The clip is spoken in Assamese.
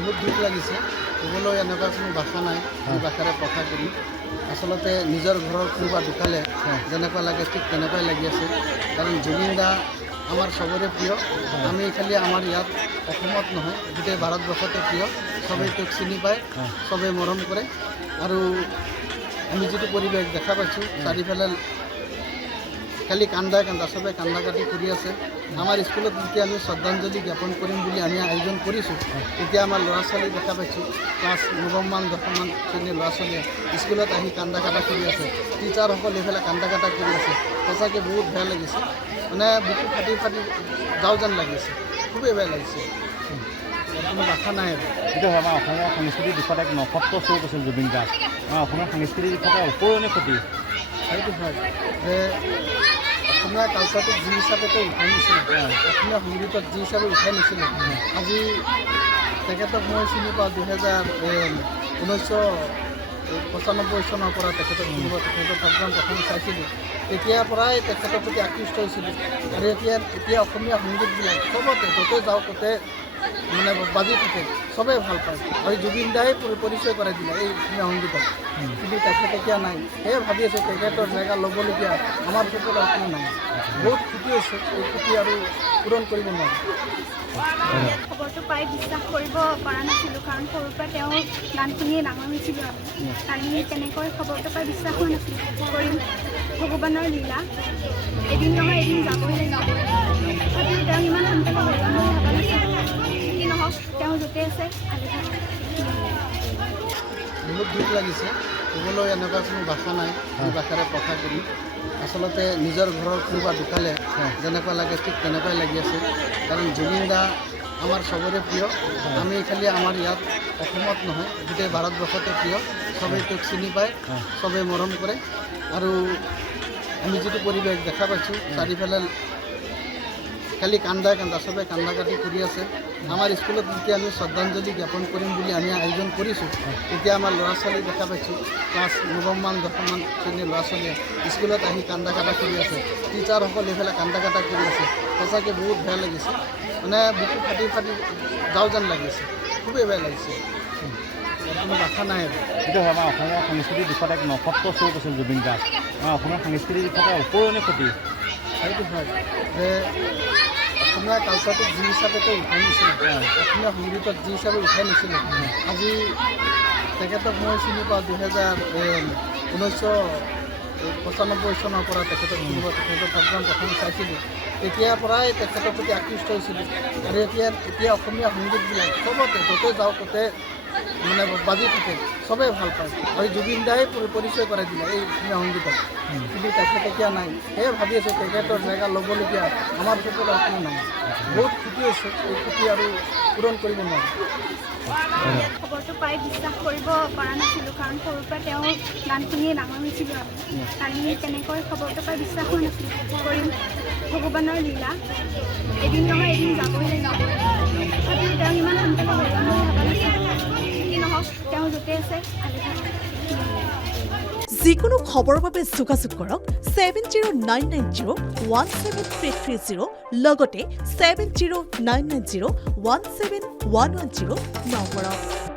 বহুত দুখ লাগিছে ক'বলৈ এনেকুৱা কোনো ভাষা নাই এই ভাষাৰে প্ৰকাশ কৰি আচলতে নিজৰ ঘৰৰ কোনোবা ঢুকালে যেনেকুৱা লাগে ঠিক তেনেকুৱাই লাগি আছে কাৰণ জুবিন দা আমাৰ চবৰে প্ৰিয় আমি খালি আমাৰ ইয়াত অসমত নহয় গোটেই ভাৰতবৰ্ষতে প্ৰিয় চবেই তেওঁক চিনি পায় চবেই মৰম কৰে আৰু আমি যিটো পৰিৱেশ দেখা পাইছোঁ চাৰিওফালে খালি কান্দা চবে কান্দা কাটি কৰি আছে আমাৰ স্কুলত যেতিয়া আমি শ্ৰদ্ধাঞ্জলি জ্ঞাপন কৰিম বুলি আমি আয়োজন কৰিছোঁ তেতিয়া আমাৰ ল'ৰা ছোৱালী দেখা পাইছোঁ ক্লাছ নৱমমান দশমমান শ্ৰেণীৰ ল'ৰা ছোৱালীয়ে স্কুলত আহি কান্দা কাটা কৰি আছে টিচাৰসকল এইফালে কান্দা কাটা কৰি আছে সঁচাকৈ বহুত বেয়া লাগিছে মানে বুকু ফাটি যাওঁ যেন লাগিছে খুবেই বেয়া লাগিছে কোনো ভাষা নাই আৰু এইটো আমাৰ অসমৰ সাংস্কৃতিক দিশত এক নক্ষত্ৰ স্বৰূপ আছিল জুবিন দা আমাৰ অসমৰ সাংস্কৃতিক দিশত অপূৰণীয় ক্ষতি সেইটো হয় যে অসমীয়া কালচাৰটোক যি হিচাপেতো উঠাই নিছিলে অসমীয়া সংগীতক যি হিচাপে উঠাই নিছিলে আজি তেখেতক মই চিনি পাওঁ 1995 চনৰ পৰা তেখেতক তেখেতৰ প্ৰগ্ৰাম প্ৰথম চাইছিলোঁ তেতিয়াৰ পৰাই তেখেতৰ প্ৰতি আকৃষ্ট হৈছিলোঁ আৰু এতিয়া অসমীয়া সংগীতবিলাক চবতে য'তে যাওঁ ত'তে মানে বাজি থাকে চবেই ভাল পায় আৰু জুবিন দাই পৰিচয় কৰাই দিলে এই অসমীয়া সংগীতক কিন্তু তেখেত এতিয়া নাই সেয়ে ভাবি আছোঁ তেখেতৰ জেগা ল'বলগীয়া আমাৰ ক্ষেত্ৰত কোনো নাই বহুত ক্ষতি হৈছে এই ক্ষতি আৰু পূৰণ কৰিব নোৱাৰে খবৰটো পাই বিশ্বাস কৰিব পৰা নাছিলোঁ কাৰণ সৰুৰ পৰা তেওঁ গান শুনিয়ে ডাঙৰ হৈছিলোঁ কালি তেনেকৈ খবৰটো পাই বিশ্বাস হোৱা নাছিলোঁ কৰিম ভগৱানৰ লীলা এদিন নহয় এদিন যাবই লাগিব তথাপিও তেওঁ ইমান সোনকালে ভগৱান ভবা নাছিলোঁ কি নহওক তেওঁ য'তে আছে ভালে থাকে বহুত দুখ লাগিছে ক'বলৈ এনেকুৱা কোনো ভাষা নাই এই ভাষাৰে প্ৰকাশ কৰি আচলতে নিজৰ ঘৰৰ কোনোবা ঢুকালে যেনেকুৱা লাগে ঠিক তেনেকুৱাই লাগি আছে কাৰণ জুবিন দা আমাৰ চবৰে প্ৰিয় আমি খালি আমাৰ ইয়াত অসমত নহয় গোটেই ভাৰতবৰ্ষতে প্ৰিয় চবেই তেওঁক চিনি পায় চবেই মৰম কৰে আৰু আমি যিটো পৰিৱেশ দেখা পাইছোঁ চাৰিওফালে খালি কান্দা চবে কান্দা কাটি কৰি আছে আমাৰ স্কুলত যেতিয়া আমি শ্ৰদ্ধাঞ্জলি জ্ঞাপন কৰিম বুলি আমি আয়োজন কৰিছোঁ তেতিয়া আমাৰ ল'ৰা ছোৱালী দেখা পাইছোঁ ক্লাছ নৱমমান দশমমান শ্ৰেণীৰ ল'ৰা ছোৱালীয়ে স্কুলত আহি কান্দা কাটা কৰি আছে টিচাৰসকল এইফালে কান্দা কাটা কৰি আছে সঁচাকৈ বহুত বেয়া লাগিছে মানে বুকু ফাটি যাওঁ যেন লাগিছে খুবেই বেয়া লাগিছে কোনো ভাষা নাই আৰু এইটো আমাৰ অসমৰ সাংস্কৃতিক দিশত এক নক্ষত্ৰ স্বৰূপ আছিল জুবিন দা আমাৰ অসমৰ সাংস্কৃতিক দিশত অপূৰণীয় ক্ষতি সেইটো হয় যে অসমীয়া কালচাৰটোক যি হিচাপেতো উঠাই নিছিলে অসমীয়া সংগীতক যি হিচাপে উঠাই নিছিলে আজি তেখেতক মই চিনি পাওঁ 1995 চনৰ পৰা তেখেতৰ প্ৰগ্ৰাম প্ৰথম চাইছিলোঁ তেতিয়াৰ পৰাই তেখেতৰ প্ৰতি আকৃষ্ট হৈছিলোঁ আৰু এতিয়া অসমীয়া সংগীতবিলাক চবতে য'তে যাওঁ ত'তে মানে বাজি থাকে চবেই ভাল পায় আৰু জুবিন দাই পৰিচয় কৰাই দিলে এই অসমীয়া সংগীতক কিন্তু তেখেত এতিয়া নাই সেয়ে ভাবি আছোঁ তেখেতৰ জেগা ল'বলগীয়া আমাৰ ক্ষেত্ৰত কোনো নাই বহুত ক্ষতি হৈছে এই ক্ষতি আৰু পূৰণ কৰিব নোৱাৰে খবৰটো পাই বিশ্বাস কৰিব পৰা নাছিলোঁ কাৰণ সৰুৰ পৰা তেওঁ গান শুনিয়ে ডাঙৰ হৈছিলোঁ কালি তেনেকৈ খবৰটো পাই বিশ্বাস হোৱা নাছিলোঁ কৰিম ভগৱানৰ লীলা এদিন নহয় এদিন যাবই লাগিব তথাপিও তেওঁ ইমান সোনকালে ভগৱান ভবা নাছিলোঁ কি নহওক তেওঁ য'তে আছে ভালে থাকে যিকোনো খবৰৰ বাবে যোগাযোগ কৰক 7099017330 লগতে 7099017110 নম্বৰত।